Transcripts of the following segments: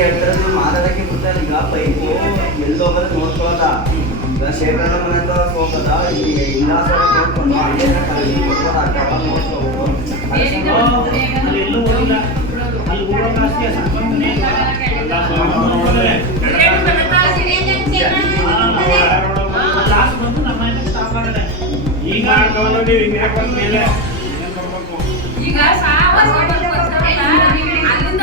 ಹೇಳ್ತಾರೆ ಮಾತಾಡಕ್ಕೆ ಬಿಡ್ತಾರೆ ಈಗ ಪೈಪು ಎಲ್ಲಿ ಹೋಗೋದು ನೋಡ್ಕೊಳ್ಳೋದ ಈಗ ಶೇಖರಣ ಮನೆ ಹತ್ರ ಹೋಗೋದ ಇಲ್ಲಿ ಇಲ್ಲಾಸ ನೋಡ್ಕೊಂಡು ಅಲ್ಲಿಂದ ಕಲೆಕ್ಷನ್ ಕೊಡ್ಬೋದು ಆ ಕವ ನೋಡ್ಕೊಂಡು collection ಅಲ್ಲಿ ಎಲ್ಲೂ ಹೋಗಿಲ್ಲ ಅಲ್ಲಿ ಊರ ಜಾಸ್ತಿ ಸಂಬಂಧನೇ ಇಲ್ಲ ಎಲ್ಲ ಸಂಬಂಧ ನೋಡಿದ್ರೆ ಲಾಸ್ಟ್ ಬಂದು ನಮ್ಮ ಮನೆಗೆ ಸ್ಟಾಪ್ ಆಗಿದೆ ಈಗ ನೀವು ಹಿಂಗೆ ಬಂದ್ಮೇಲೆ ಏನ್ ಬರ್ಬೇಕು ಈಗ ಸಾವಾಸ ಅಲ್ಲಿಂದ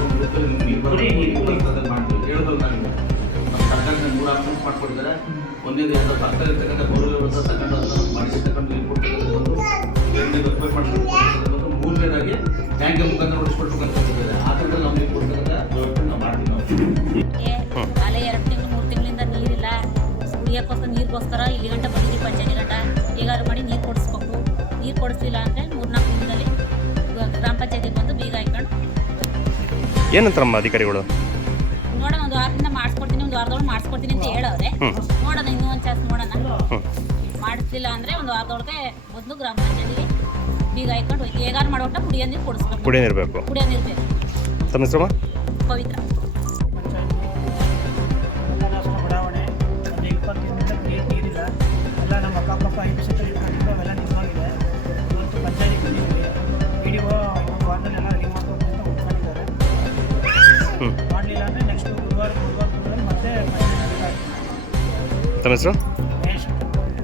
ಮಾಡಿಕೊಟ್ಟಿದ್ದಾರೆ ಒಂದೇ ರಿಪೇರ್ ಮೂರನೇದಾಗಿ ಟ್ಯಾಂಕ್ ಮುಖಾಂತರ ಆ ಥರದಲ್ಲಿ ನೀರು ಕೊಡ್ತಕ್ಕಂಥ ನಾವು ಮಾಡ್ತೀವಿ ನಾವು. ಅಲ್ಲೇ ಎರಡು ತಿಂಗಳು ಮೂರು ತಿಂಗಳಿಂದ ನೀರಿಲ್ಲ. ಕುಡಿಯೋಕ್ಕೋಸ್ಕರ ನೀರಿಗೋಸ್ಕರ ಇಲ್ಲಿ ಗಂಟೆ ಬಂದಿದ್ದೀವಿ ಪಂಚಾಯತಿ ಗಂಟ. ಹೇಗಾರು ಮಾಡಿ ನೀರು ಕೊಡಿಸ್ಬೇಕು. ನೀರು ಕೊಡಿಸ್ಲಿಲ್ಲ ಅಂದರೆ ಮೂರ್ನಾಲ್ಕು ದಿನದಲ್ಲಿ ಗ್ರಾಮ ಪಂಚಾಯತಿಗೆ ಬಂದು ಬೀಗ ಹಾಕೊಂಡು ಏನಂತಾರಮ್ಮ ಅಧಿಕಾರಿಗಳು? ನೋಡೋಣ ಒಂದು ಆರು ಒಂದು ವಾರದೊಳಗೆ ಮಾಡಿಸ್ಕೊಡ್ತೀನಿ ಅಂತ ಹೇಳವ್ರೆ. ನೋಡೋಣ ಇನ್ನೂ ಒಂದು ಚಾನ್ಸ್ ನೋಡೋಣ. ಮಾಡಿಸ್ಲಿಲ್ಲ ಅಂದರೆ ಒಂದು ವಾರದೊಳಗೆ ಮೊದಲು ಗ್ರಾಮ ಪಂಚಾಯತಿಗೆ ಬೀಗ ಹಾಕೊಂಡು ಹೇಗಾರು ಮಾಡೋಟ ಕುಡಿಯೋ ನೀರು ಕೊಡಿಸ್ಬೇಕು. ಕುಡಿಯೋ ನೀರು ಬೇಕು ಕುಡಿಯೋ ನೀರು ಬೇಕು ತಮ್ಮ ಪವಿತ್ರ. ತಮ್ಮ ಹೆಸರು